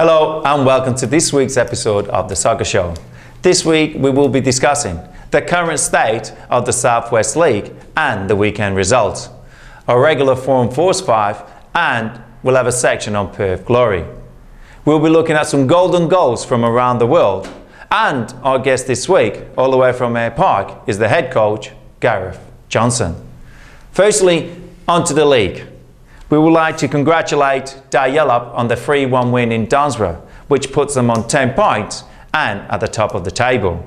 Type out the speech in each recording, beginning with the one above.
Hello and welcome to this week's episode of The Soccer Show. This week we will be discussing the current state of the South West League and the weekend results, our regular Forum Force 5, and we'll have a section on Perth Glory. We'll be looking at some golden goals from around the world, and our guest this week, all the way from Ayr Park, is the head coach, Gareth Johnson. Firstly, onto the league. We would like to congratulate Dial-Up on the 3-1 win in Dunsborough, which puts them on 10 points and at the top of the table.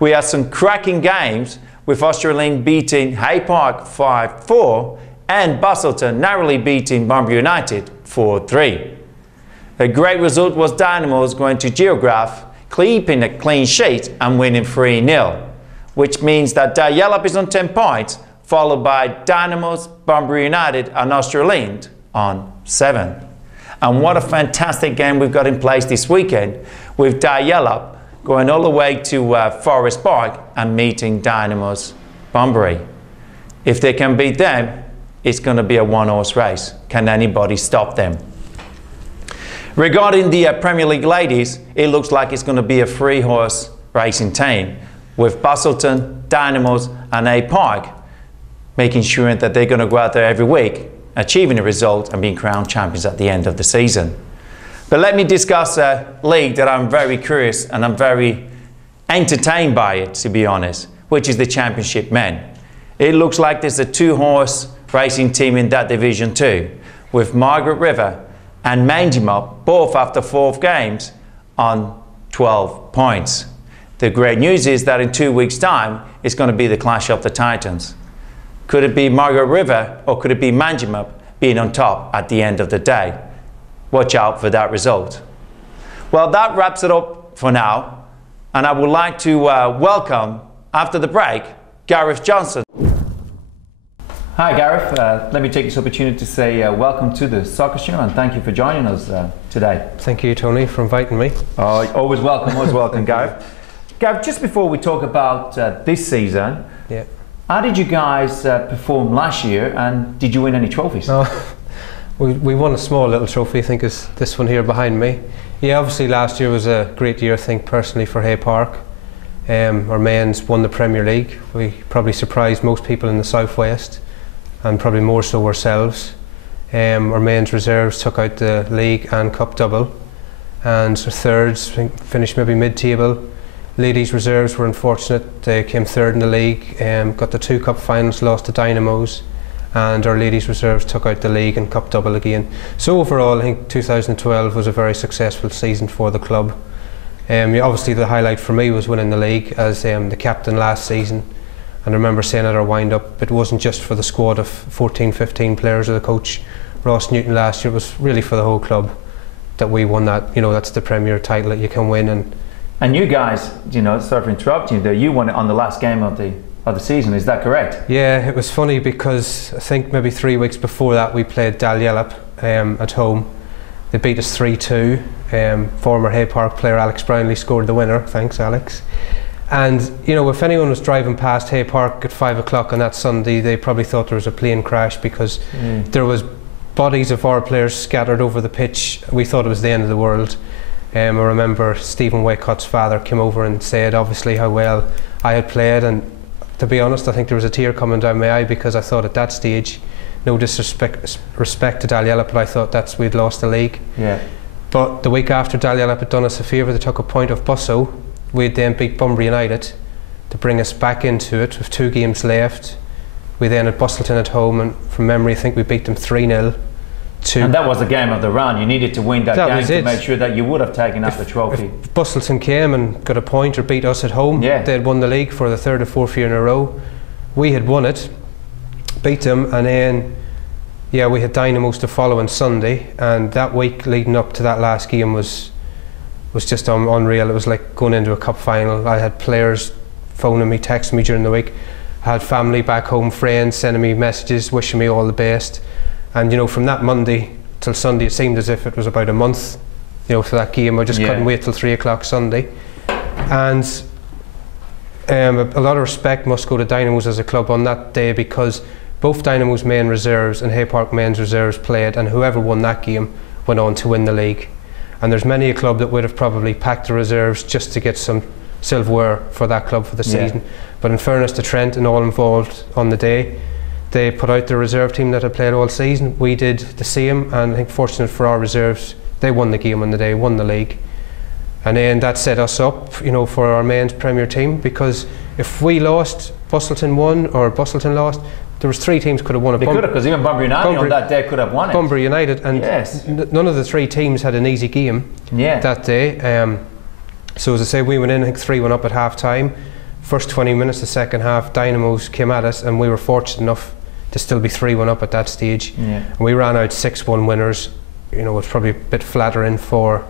We had some cracking games, with Australian beating Hay Park 5-4 and Busselton narrowly beating Bunbury United 4-3. A great result was Dynamo's going to Geograph, keeping a clean sheet and winning 3-0, which means that Dial-Up is on 10 points, followed by Dynamo's, Bunbury United and Australian on 7. And what a fantastic game we've got in place this weekend, with Dial-Up going all the way to Forest Park and meeting Dynamo's Bunbury. If they can beat them, it's going to be a one-horse race. Can anybody stop them? Regarding the Premier League ladies, it looks like it's going to be a 3-horse racing team, with Busselton, Dynamos and Ayr Park making sure that they're going to go out there every week, achieving a result and being crowned champions at the end of the season. But let me discuss a league that I'm very curious and I'm very entertained by it, to be honest, which is the Championship Men. It looks like there's a 2-horse racing team in that division too, with Margaret River and Manjimup both after 4 games on 12 points. The great news is that in 2 weeks' time, it's going to be the clash of the Titans. Could it be Margaret River or could it be Manjimup being on top at the end of the day? Watch out for that result. Well, that wraps it up for now, and I would like to welcome, after the break, Gareth Johnson. Hi Gareth, let me take this opportunity to say welcome to the Soccer Show and thank you for joining us today. Thank you, Tony, for inviting me. Always welcome, Gareth. Gareth, just before we talk about this season, how did you guys perform last year, and did you win any trophies? We won a small little trophy, I think is this one here behind me. Yeah, obviously last year was a great year, I think, personally for Hay Park. Our men's won the Premier League. We probably surprised most people in the South West, and probably more so ourselves. Our men's reserves took out the league and cup double, and our thirds finished maybe mid-table. Ladies reserves were unfortunate, they came 3rd in the league, got the 2 cup finals, lost to Dynamos, and our ladies reserves took out the league and cup double again. So overall I think 2012 was a very successful season for the club. Obviously the highlight for me was winning the league as the captain last season, and I remember saying at our wind up, it wasn't just for the squad of 14-15 players or the coach Ross Newton last year, it was really for the whole club that we won that. You know, that's the Premier title that you can win. And you guys, you know, sorry for interrupting you there, you won it on the last game of the season, is that correct? Yeah, it was funny because I think maybe 3 weeks before that we played Dial-Up at home. They beat us 3-2. Former Hay Park player Alex Brownlee scored the winner, thanks Alex. And you know, if anyone was driving past Hay Park at 5 o'clock on that Sunday, they probably thought there was a plane crash because there was bodies of our players scattered over the pitch. We thought it was the end of the world. I remember Stephen Wakecott's father came over and said obviously how well I had played, and to be honest I think there was a tear coming down my eye because I thought at that stage, no disrespect to Dial-Up, but I thought we'd lost the league. Yeah. But the week after Dial-Up had done us a favour, they took a point of Busso. We'd then beat Bunbury United to bring us back into it with 2 games left. We then had Busselton at home, and from memory I think we beat them 3-0. And that was the game of the round. You needed to win that game to make sure that you would have taken up the trophy. If Busselton came and got a point or beat us at home, they'd won the league for the 3rd or 4th year in a row. We had won it, beat them, and then we had Dynamos the following Sunday, and that week leading up to that last game was just unreal. It was like going into a cup final. I had players phoning me, texting me during the week. I had family back home, friends sending me messages, wishing me all the best. And you know, from that Monday till Sunday, it seemed as if it was about a month, you know, for that game. I just couldn't wait till 3 o'clock Sunday. And a lot of respect must go to Dynamos as a club on that day, because both Dynamos main reserves and Hay Park men's reserves played, and whoever won that game went on to win the league. and there's many a club that would have probably packed the reserves just to get some silverware for that club for the season. But in fairness to Trent and all involved on the day, they put out the reserve team that had played all season. We did the same, and I think fortunate for our reserves, they won the game on the day, won the league. And then that set us up, you know, for our men's Premier team, because if we lost, Bustleton won, or Bustleton lost, there was 3 teams could have won it. They could have, because even Bunbury United on that day could have won it. Bunbury United, and none of the 3 teams had an easy game that day. So as I say, we went in, I think 3-1 up at half time. First 20 minutes, the second half, Dynamos came at us, and we were fortunate enough to still be 3-1 up at that stage. And we ran out 6-1 winners. You know, it was probably a bit flattering for,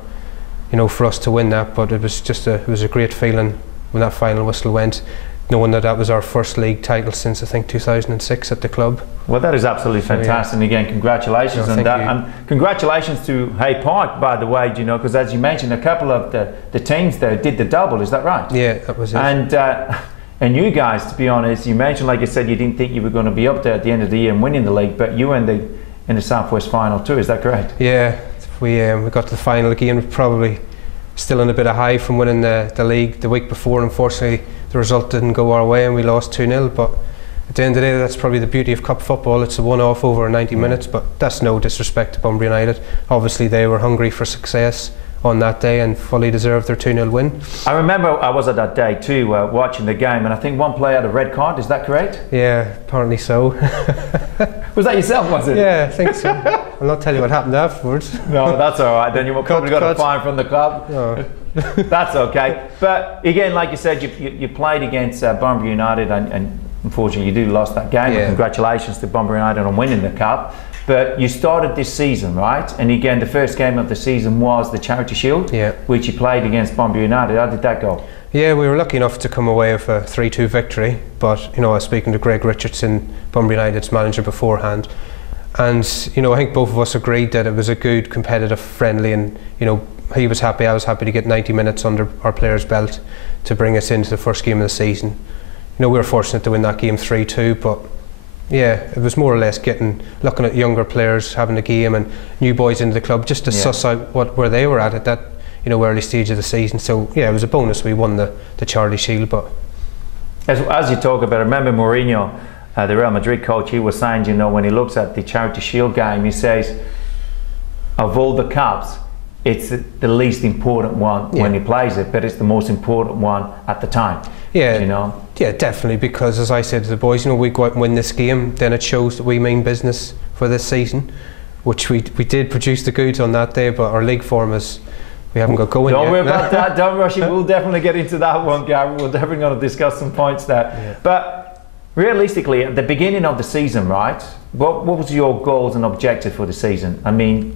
you know, for us to win that, but it was just it was a great feeling when that final whistle went, knowing that that was our first league title since I think 2006 at the club. Well, that is absolutely fantastic. And again, congratulations on that, and congratulations to Hay Park, by the way. You know, because as you mentioned, a couple of the teams there did the double. Is that right? Yeah, that was it. And you guys, to be honest, you mentioned, like you said, you didn't think you were going to be up there at the end of the year and winning the league, but you were in the South West final too. Is that correct? Yeah, we got to the final again, probably still in a bit of high from winning the league the week before. Unfortunately, the result didn't go our way and we lost 2-0, but at the end of the day, that's probably the beauty of cup football. It's a one-off over 90 minutes, but that's no disrespect to Bunbury United. Obviously they were hungry for success on that day and fully deserved their 2-0 win. I remember I was at that day too, watching the game, and I think one player had a red card. Is that correct? Yeah, apparently so. Was that yourself, was it? Yeah, I think so. I'll not tell you what happened afterwards. No, that's all right. Then you probably got a fine from the club. No. That's okay. But again, like you said, you played against Bunbury United, and unfortunately you lost that game. Yeah. Congratulations to Bunbury United on winning the cup. But you started this season, right? And again, the first game of the season was the Charity Shield, which you played against Bunbury United. How did that go? Yeah, we were lucky enough to come away with a 3-2 victory. But you know, I was speaking to Greg Richardson, Bunbury United's manager, beforehand, and you know, I think both of us agreed that it was a good, competitive, friendly, and you know, he was happy, I was happy to get 90 minutes under our players' belt to bring us into the first game of the season. You know, we were fortunate to win that game 3-2, but yeah, it was more or less looking at younger players having a game and new boys into the club, just to suss out where they were at that, you know, early stage of the season. So yeah, it was a bonus we won the Charity Shield. But as you talk about, I remember Mourinho, the Real Madrid coach, he was saying, you know, when he looks at the Charity Shield game, he says, of all the cups, it's the least important one when he plays it, but it's the most important one at the time. Yeah, you know. Yeah, definitely, because as I said to the boys, you know, we go out and win this game, then it shows that we mean business for this season, which we did produce the goods on that day, but our league form is, we haven't got going yet. Don't worry about that, don't rush it. We'll definitely get into that one, Gary. We're definitely going to discuss some points there. Yeah. But realistically, at the beginning of the season, right, what was your goals and objective for the season? I mean,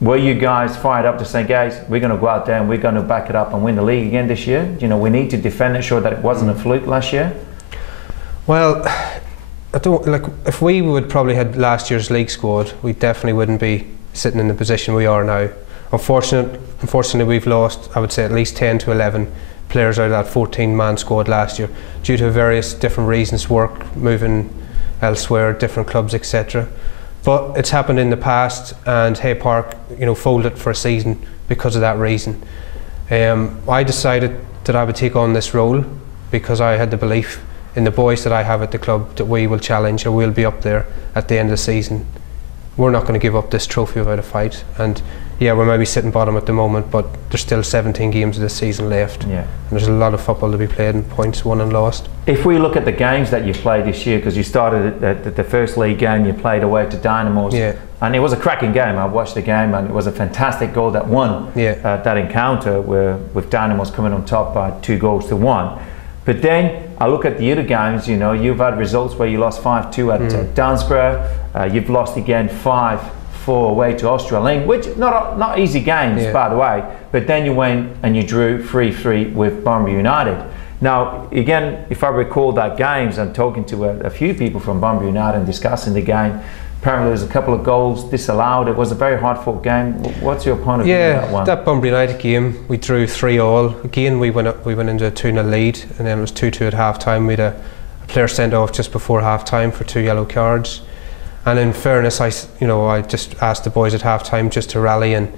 were you guys fired up to say, guys, we're going to go out there and we're going to back it up and win the league again this year? You know, we need to defend it, sure that it wasn't a fluke last year? Well, I don't, like, if we would probably had last year's league squad, we definitely wouldn't be sitting in the position we are now. Unfortunately, we've lost, I would say, at least 10 to 11 players out of that 14-man squad last year due to various different reasons, work, moving elsewhere, different clubs, etc. But it's happened in the past, and Hay Park, you know, folded for a season because of that reason. I decided that I would take on this role because I had the belief in the boys that I have at the club that we will challenge, or we'll be up there at the end of the season. We're not going to give up this trophy without a fight. And yeah, we're maybe sitting bottom at the moment, but there's still 17 games of this season left. Yeah. And there's a lot of football to be played and points won and lost. If we look at the games that you've played this year, because you started at the first league game, you played away to Dynamos, and it was a cracking game. I watched the game and it was a fantastic goal that won that encounter with Dynamos coming on top by 2-1. But then I look at the other games, you know, you've had results where you lost 5-2 at Dunsborough, you've lost again 5-4 away to Australia, which not easy games, by the way, but then you went and you drew 3-3 with Bunbury United. Now, again, if I recall that games, I'm talking to a few people from Bunbury United and discussing the game. Apparently there was a couple of goals disallowed. It was a very hard-fought game. What's your point of view on that one? That Bunbury United game, we drew 3-3. Again, we went into a 2-0 lead, and then it was 2-2 at half-time. We had a player sent off just before half-time for 2 yellow cards. And in fairness, I just asked the boys at half-time just to rally and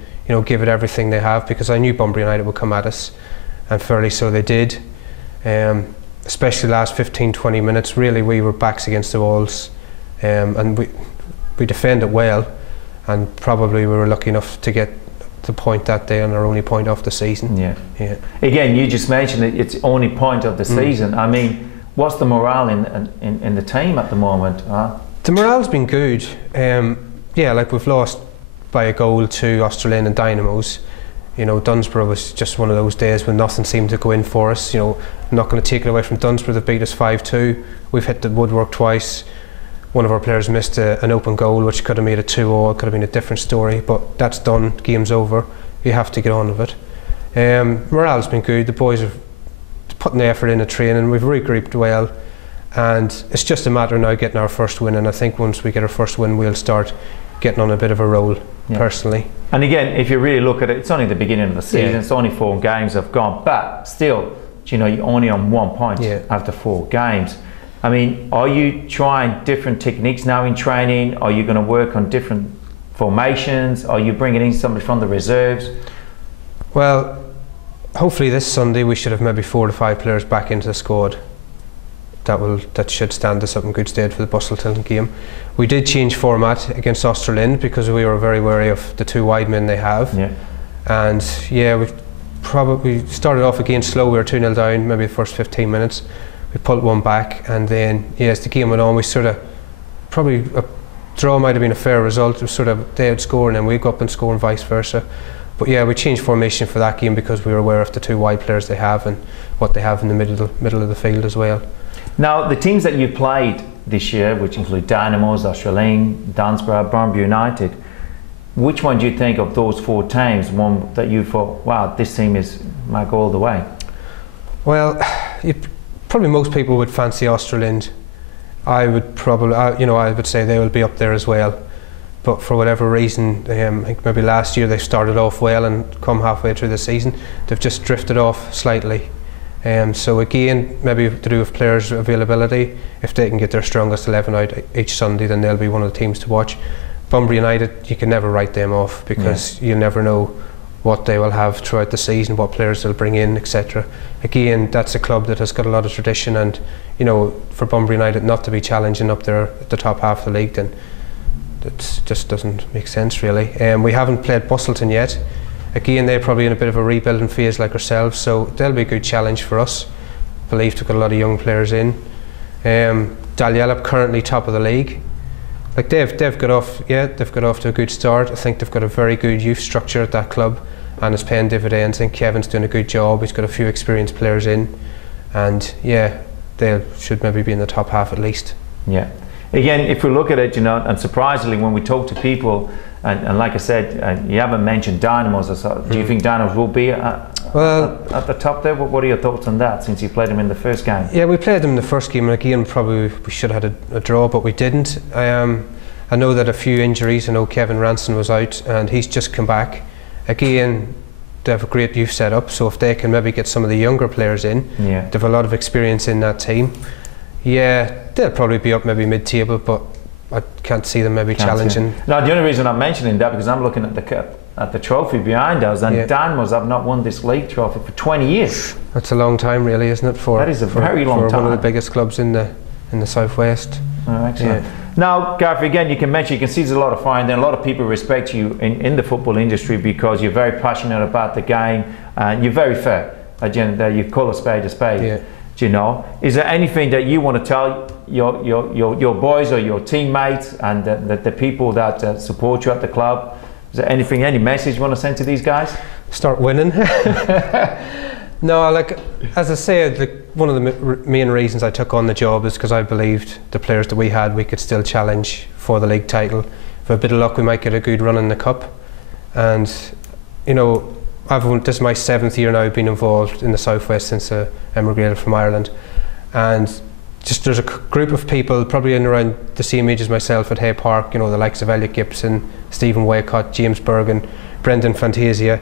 give it everything they have, because I knew Bunbury United would come at us, and fairly so they did. Especially the last 15-20 minutes, really we were backs against the walls, and we defended well, and probably we were lucky enough to get the point that day, and our only point of the season. Yeah. Again, you just mentioned that it's only point of the season. I mean, what's the morale in the team at the moment? The morale's been good. Like we've lost by a goal to Australind and Dynamos. Dunsborough was just one of those days when nothing seemed to go in for us. I'm not going to take it away from Dunsborough. They've beat us 5-2. We've hit the woodwork twice. One of our players missed an open goal, which could have made it 2-2. It could have been a different story, but that's done. Game's over. You have to get on with it. Morale's been good. The boys are putting the effort in the training. We've regrouped well, and it's just a matter of now getting our first win. And I think once we get our first win, we'll start getting on a bit of a roll, personally. And again, if you really look at it, it's only the beginning of the season. It's only 4 games have gone, but still, you're only on 1 point after 4 games. I mean, are you trying different techniques now in training? Are you going to work on different formations? Are you bringing in somebody from the reserves? Well, hopefully this Sunday we should have maybe 4 to 5 players back into the squad. That should stand us up in good stead for the Bustleton game. We did change format against Australind because we were very wary of the 2 wide men they have. And we probably started off again slow. We were 2-0 down, maybe the first 15 minutes. We pulled one back, and then as the game went on, we sort of, probably a draw might have been a fair result. It was sort of they would score and then we'd go up and score, and vice versa. But we changed formation for that game because we were aware of the 2 wide players they have and what they have in the middle of the field as well. Now, the teams that you played this year, which include Dynamos, Australind, Dunsborough, Bunbury United, which one do you think of those 4 teams, one that you thought, wow, this team might go all the way? Well, probably most people would fancy Australind. I would probably, I would say they will be up there as well. But for whatever reason, I think maybe last year they started off well, and come halfway through the season, they've just drifted off slightly. So again, maybe to do with players' availability. If they can get their strongest 11 out each Sunday, then they'll be one of the teams to watch. Bunbury United, you can never write them off, because you never know what they will have throughout the season, what players they'll bring in, etc. Again, that's a club that has got a lot of tradition, and for Bunbury United not to be challenging up there at the top half of the league, then it just doesn't make sense really. We haven't played Bustleton yet. Again, they're probably in a bit of a rebuilding phase like ourselves, so they'll be a good challenge for us. I believe they've got a lot of young players in. Dalyellop currently top of the league. Like they've got off to a good start. I think they've got a very good youth structure at that club, and it's paying dividends. I think Kevin's doing a good job. He's got a few experienced players in, and they should maybe be in the top half at least. Again, if we look at it, and surprisingly, when we talk to people, and like I said, you haven't mentioned Dynamos. Do you think Dynamos will be at the top there? What are your thoughts on that, since you played them in the first game? Yeah, we played them in the first game, and again, probably we should have had a draw, but we didn't. I know that a few injuries. I know Kevin Ranson was out, and he's just come back. Again, they have a great youth setup, so if they can maybe get some of the younger players in, they have a lot of experience in that team. They'll probably be up maybe mid-table, but I can't see them maybe challenging. No, the only reason I'm mentioning that, because I'm looking at the trophy behind us, and Dynamos have not won this league trophy for 20 years. That's a long time, really, isn't it? That is a very long time. For one of the biggest clubs in the South West. Oh, excellent. Now, Gareth, again, you can see there's a lot of fire, and a lot of people respect you in the football industry because you're very passionate about the game, and you're very fair. You call a spade a spade. Is there anything that you want to tell your boys or your teammates and the people that support you at the club? Is there any message you want to send to these guys? Start winning. No, like as I said, one of the main reasons I took on the job is because I believed the players that we had, we could still challenge for the league title. With a bit of luck, we might get a good run in the cup. And this is my 7th year now being involved in the South West since I emigrated from Ireland, and just there's a group of people probably in around the same age as myself at Hay Park, the likes of Elliot Gibson, Stephen Waycott, James Bergen, Brendan Fantasia.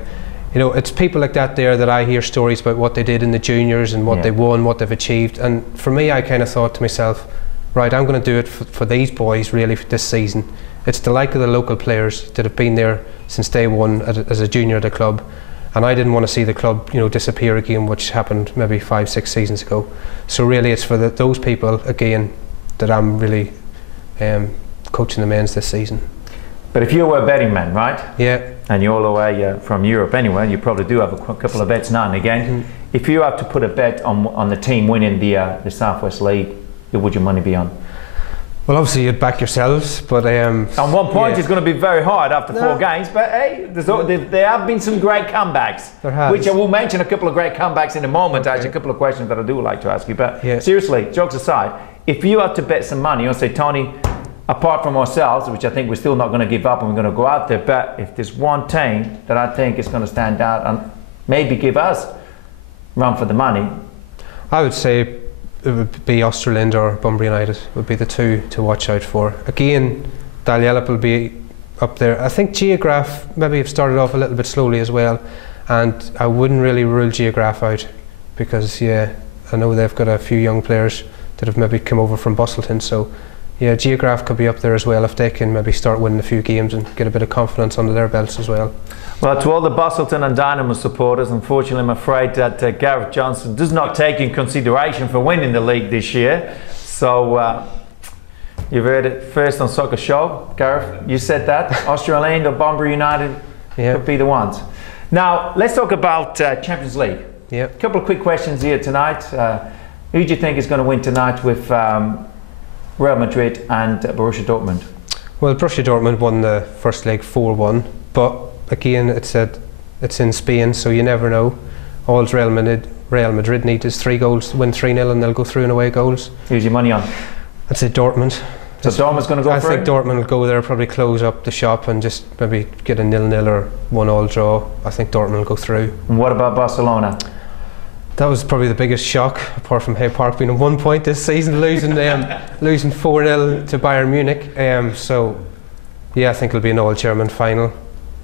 It's people like that there that I hear stories about what they did in the juniors and what they won, what they've achieved, and for me, I kind of thought to myself, right, I'm going to do it for these boys really for this season. It's the like of the local players that have been there since day one as a junior at the club, and I didn't want to see the club, you know, disappear again, which happened maybe 5-6 seasons ago. So really it's for those people again that I'm really coaching the men's this season. But if you were a betting man, right? Yeah. And you're all the way from Europe anyway, you probably do have a couple of bets now and again. If you have to put a bet on the team winning the South West League, who would your money be on? Well, obviously you'd back yourselves, but on 1 point it's going to be very hard after 4 games, but hey, there have been some great comebacks. There has. Which I will mention a couple of great comebacks in a moment. Actually, a couple of questions that I do like to ask you. But seriously, jokes aside, if you have to bet some money, you'll say, Tony, apart from ourselves, which I think we're still not going to give up and we're going to go out there, but if there's one team that I think is going to stand out and maybe give us run for the money, I would say it would be Osterland or Bunbury United would be the two to watch out for. Again, Dalyellop will be up there. I think Geograph maybe have started off a little bit slowly as well, and I wouldn't really rule Geograph out because I know they've got a few young players that have maybe come over from Bustleton, so yeah, Geograph could be up there as well if they can maybe start winning a few games and get a bit of confidence under their belts as well. Well, to all the Bustleton and Dynamo supporters, unfortunately I'm afraid that Gareth Johnson does not take in consideration for winning the league this year. So you've heard it first on Soccer Show. Gareth, you said that. Australian or Bunbury United could be the ones. Now, let's talk about Champions League. A couple of quick questions here tonight. Who do you think is going to win tonight with Real Madrid and Borussia Dortmund? Well, Borussia Dortmund won the first leg 4-1, but again, it's in Spain, so you never know. All Real Madrid need is 3 goals to win 3-0, and they'll go through in away goals. Who's your money on? I'd say Dortmund. So Dortmund's going to go through? I think Dortmund will go there, probably close up the shop and just maybe get a 0-0 or 1-1 draw. I think Dortmund will go through. And what about Barcelona? That was probably the biggest shock, apart from Hay Park being at 1 point this season, losing 4-0 to Bayern Munich. So yeah, I think it'll be an all-German final.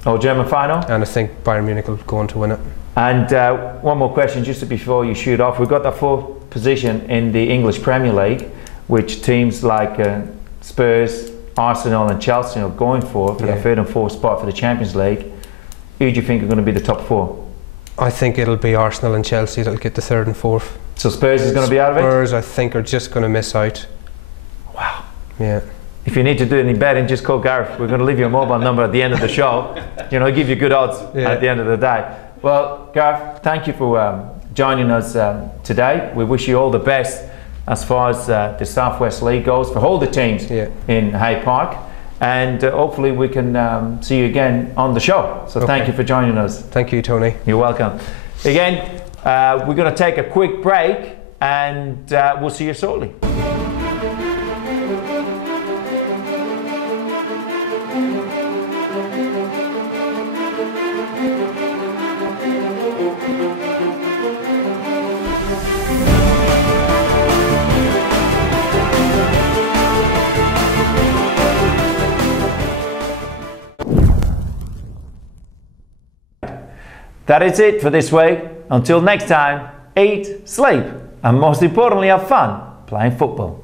All-German final? And I think Bayern Munich will go on to win it. And one more question just before you shoot off. We've got the 4th position in the English Premier League, which teams like Spurs, Arsenal and Chelsea are going for the 3rd and 4th spot for the Champions League. Who do you think are going to be the top 4? I think it'll be Arsenal and Chelsea that'll get the 3rd and 4th. So Spurs is going to be out of it? Spurs, I think, are just going to miss out. Wow. Yeah. If you need to do any betting, just call Gareth. We're going to leave you a mobile number at the end of the show. You know, give you good odds at the end of the day. Well, Gareth, thank you for joining us today. We wish you all the best as far as the South West League goes for all the teams in Hay Park. And hopefully we can see you again on the show. So thank you for joining us. Thank you, Tony. You're welcome. Again, we're going to take a quick break and we'll see you shortly. That is it for this week. Until next time, eat, sleep, and most importantly have fun playing football.